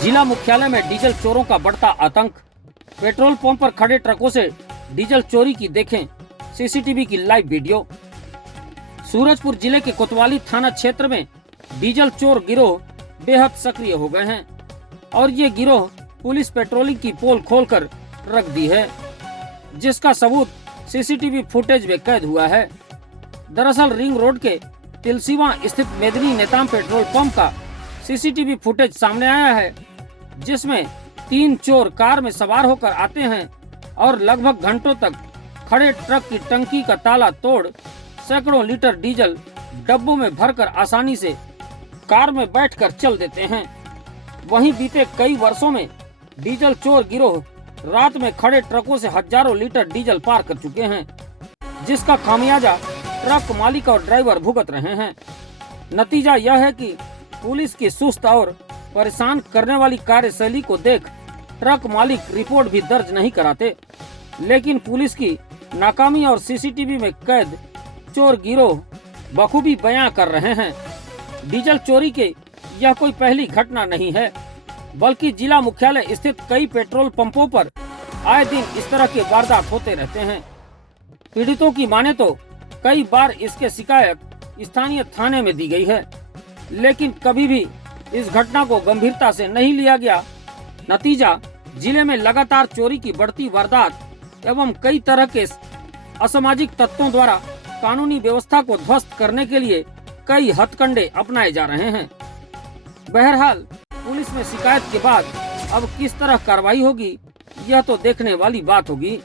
जिला मुख्यालय में डीजल चोरों का बढ़ता आतंक। पेट्रोल पंप पर खड़े ट्रकों से डीजल चोरी की देखें सीसीटीवी की लाइव वीडियो। सूरजपुर जिले के कोतवाली थाना क्षेत्र में डीजल चोर गिरोह बेहद सक्रिय हो गए हैं और ये गिरोह पुलिस पेट्रोलिंग की पोल खोलकर रख दी है, जिसका सबूत सीसीटीवी फुटेज में कैद हुआ है। दरअसल रिंग रोड के तिलसीवा स्थित मेदिनी नेताम पेट्रोल पंप का सीसीटीवी फुटेज सामने आया है, जिसमें 3 चोर कार में सवार होकर आते हैं और लगभग घंटों तक खड़े ट्रक की टंकी का ताला तोड़ सैकड़ों लीटर डीजल डब्बों में भरकर आसानी से कार में बैठकर चल देते हैं। वहीं बीते कई वर्षों में डीजल चोर गिरोह रात में खड़े ट्रकों से हजारों लीटर डीजल पार कर चुके हैं, जिसका खामियाजा ट्रक मालिक और ड्राइवर भुगत रहे हैं। नतीजा यह है कि पुलिस की सुस्त और परेशान करने वाली कार्यशैली को देख ट्रक मालिक रिपोर्ट भी दर्ज नहीं कराते, लेकिन पुलिस की नाकामी और सीसीटीवी में कैद चोर गिरोह बखूबी बयां कर रहे हैं। डीजल चोरी के यह कोई पहली घटना नहीं है, बल्कि जिला मुख्यालय स्थित कई पेट्रोल पंपों पर आए दिन इस तरह के वारदात होते रहते हैं। पीड़ितों की माने तो कई बार इसके शिकायत स्थानीय थाने में दी गई है, लेकिन कभी भी इस घटना को गंभीरता से नहीं लिया गया। नतीजा जिले में लगातार चोरी की बढ़ती वारदात एवं कई तरह के असामाजिक तत्वों द्वारा कानूनी व्यवस्था को ध्वस्त करने के लिए कई हथकंडे अपनाए जा रहे हैं। बहरहाल पुलिस में शिकायत के बाद अब किस तरह कार्रवाई होगी, यह तो देखने वाली बात होगी।